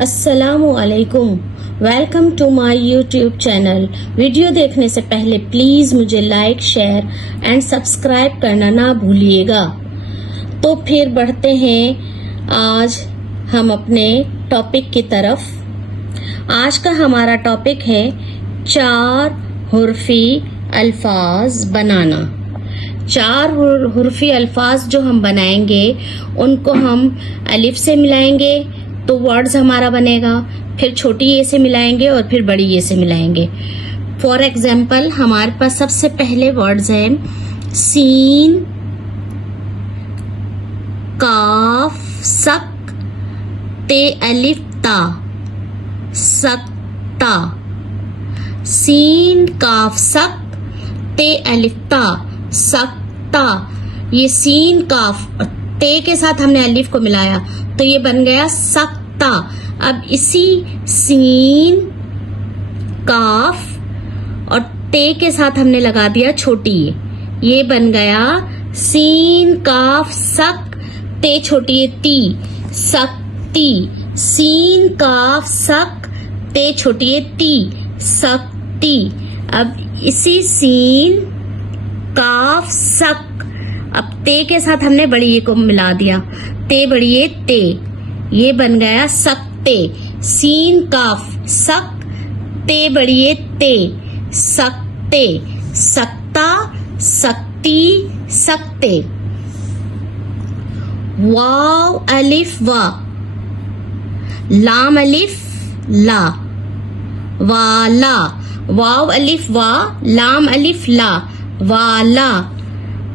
अस्सलामु अलैकुम। Welcome to my YouTube channel. Video देखने से पहले प्लीज मुझे लाइक, शेयर एंड सब्सक्राइब करना ना भूलिएगा। तो फिर बढ़ते हैं आज हम अपने टॉपिक की तरफ। आज का हमारा टॉपिक है 4 हुर्फी अल्फाज बनाना। 4 हुर्फी अल्फाज जो हम बनाएंगे उनको हम अलिफ से मिलाएंगे तो वर्ड्स हमारा बनेगा, फिर छोटी ए से मिलाएंगे और फिर बड़ी ए से मिलाएंगे। फॉर एग्जाम्पल हमारे पास सबसे पहले वर्ड्स हैं सीन, काफ, सक, ते अलिफ ता, सकता। सीन, काफ, सक, ते अलिफ ता, सकता। ये सीन, काफ, ते के साथ हमने अलिफ को मिलाया तो ये बन गया सकता। अब इसी सीन, काफ और ते के साथ हमने लगा दिया छोटी ये बन गया सीन, काफ, सक, ते छोटी ये ती, सकती। सीन, काफ, सक, ते छोटी ये ती, सकती। अब इसी सीन, काफ, सक, अब ते के साथ हमने बड़ी ये को मिला दिया, ते बड़ी ये ते, ये बन गया सकते। सीन, काफ, सक, ते बड़ी ये ते, सकते। सकता, सकती, सकते। वाव अलिफ वा, लाम अलिफ ला, वाला। वाव अलिफ वा, लाम अलिफ ला, वाला।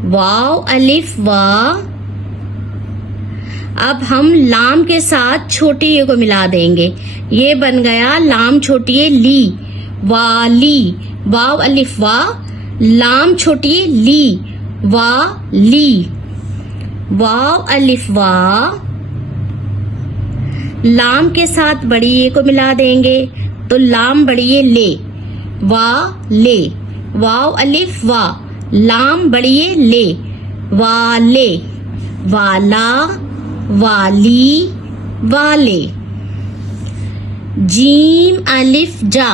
वाव अलिफ वा। अब हम लाम के साथ छोटी ये को मिला देंगे, ये बन गया लाम छोटी ये ली, वाली। वाव अलिफ वा, लाम छोटी ये ली, वाली। वाव अलिफ वा, लाम के साथ बड़ी ये को मिला देंगे तो लाम बड़ी ये ले, वा ले। वाव अलिफ वा, लाम बड़ी ये ले, वाले। वाला, वाली, वाले। जीम अलिफ जा,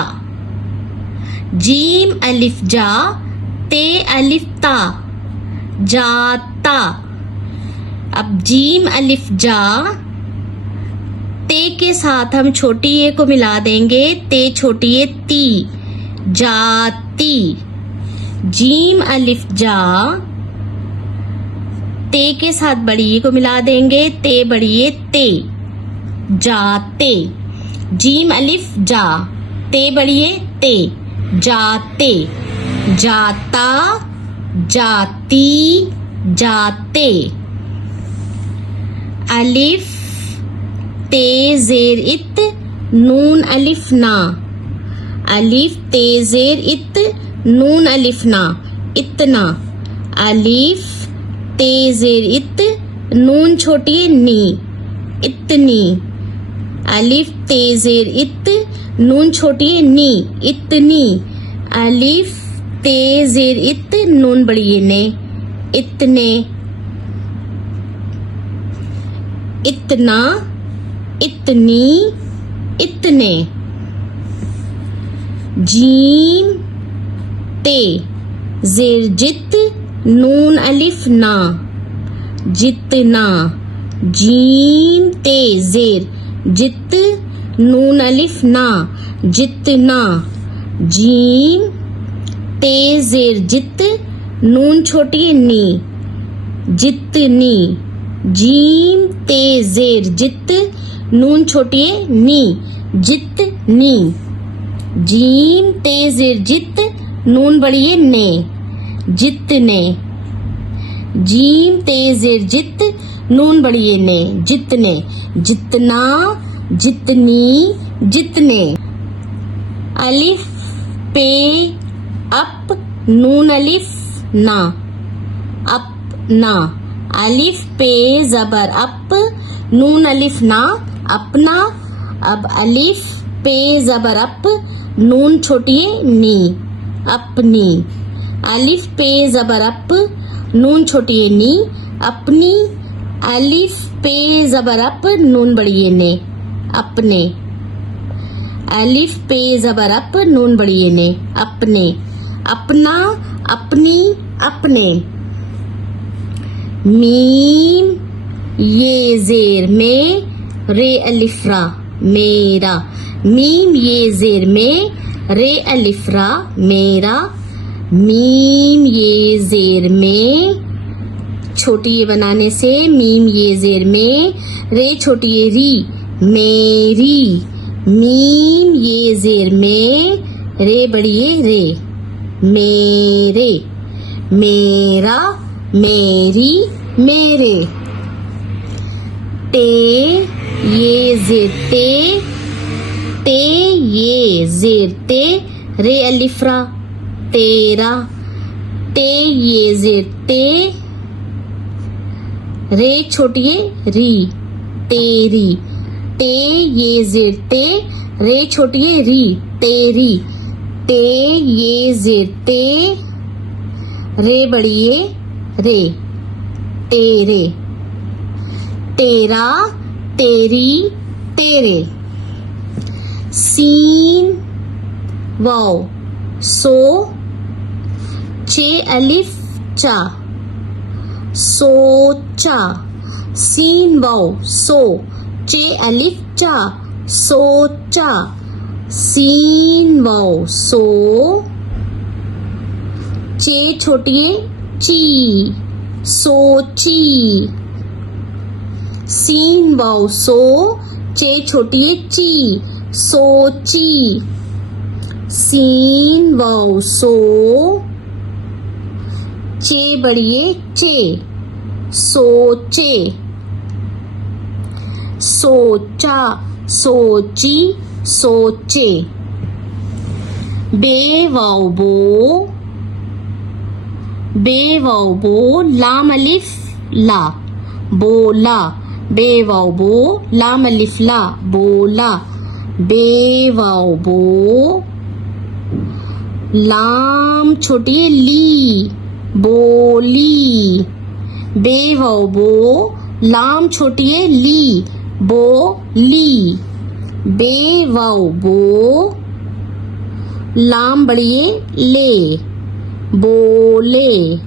जीम अलिफ जा, ते अलिफ ता, जाता। अब जीम अलिफ जा, ते के साथ हम छोटी ए को मिला देंगे, ते छोटी ए ती, जाती। जीम अलिफ जा, ते के साथ बड़ी ये को मिला देंगे, ते बड़ी ये ते, जाते। जीम अलिफ जा, ते बड़ी ये ते, जाते। जाता, जाती, जाते। अलिफ, ते जेर इत, नून अलिफ ना। अलिफ, ते जेर इत, नून अलिफ ना, इतना। अलिफ, ते जेर इत, नून छोटी नी, इतनी। अलिफ, ते जेर इत, नून छोटी नी, इतनी। अलिफ, ते जेर इत, नून बड़ी ने, इतने। इतना, इतनी, इतने। जीम, ते जेर जित, नून अलिफ ना, जितना। जीम, ते जेर जित, नून अलिफ ना, जितना। जीम, ते जेर जित, नून छोटी नी, जितनी। जीम, ते जेर जित, नून छोटी नी, जितनी। जीम, ते जेर जित, नून बड़ी ने, जितने। जीम, ते जेर जित, नून बड़ी ने, जितने। जितना, जितनी, जितने। अलिफ, पे, अप, नून अलिफ ना, अपना। अलिफ, पे, जबर अप, नून अलिफ ना, अपना। अब अलिफ, पे, जबर अप, नून छोटी नी, अपनी। अलिफ, पे, जबर अप, नून छोटी नी, अपनी। अलिफ, पे, जबर अप, नून बड़ी ने, अपने, अलिफ पे जबर अप, नून बड़ी ए ने, अपने, अपना, अपनी, अपने, मीम ये जेर में, रे अलिफ रा, मेरा, मीम ये जेर में, रे अलिफ रा, मेरा, मीम ये जेर में, छोटी ये बनाने से मीम ये जेर में, रे छोटी ये री, मेरी, मीम ये जेर में, रे बड़ी ये रे, मेरे, मेरा, मेरी, मेरे, ते ये जेर ते ये जेर ते, रे अलिफ रा, तेरा, ते ये जेर ते, रे छोटी ये री, तेरी, ते ये जेर ते, रे छोटी ये री, तेरी, ते ये जेर ते, रे बड़ी ये रे, तेरे, तेरा, तेरी, तेरे, सीन वाव सो, चे अलिफ चा, सोचा, सीन वाव सो, चे अलिफ चा, सोचा, सीन वाव सो, चे छोटी ची, सोची, सीन वाव सो, चे छोटी ची, सोची, सीन वाव सो, चे बड़िए चे, सोचे, सोचा, सोची, सोचे, बे वाव बो, लाम अलिफ ला, बोला, बे वाव बो, लाम अलिफ ला, बोला, बे वाव बो, लाम छोटी ली, बोली, बे वाव बो, लाम छोटी ली, बोली, बे वाव बो, लाम बड़ी ले, बोले,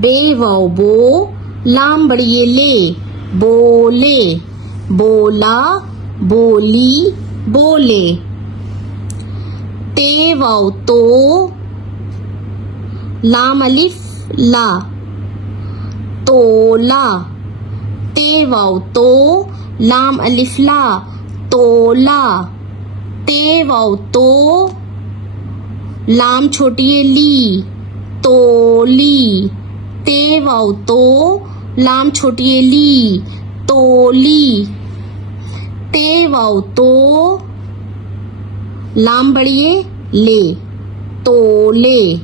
बे वाव बो, लाम बड़ी ले, बोले, बोला, बोली, बोले, ते वाव तो, लाम अलिफ ला, तोला, ते वाव तो, लाम अलिफ ला, तोला, ते वाव तो, लाम छोटी ली, तोली, ते वाव तो, लाम छोटी ली, तोली, ते वाव तो, लाम बड़ी ले, तोले,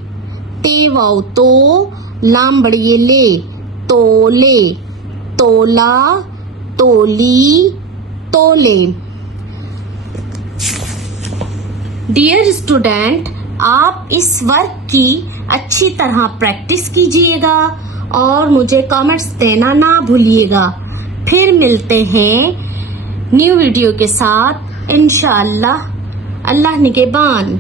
ते वाव तो, लाम बड़ी ले, तोले, तोला, तोली, तोले। डियर स्टूडेंट, आप इस वर्क की अच्छी तरह प्रैक्टिस कीजिएगा और मुझे कमेंट्स देना ना भूलिएगा। फिर मिलते हैं न्यू वीडियो के साथ इंशाअल्लाह। अल्लाह निगहबान।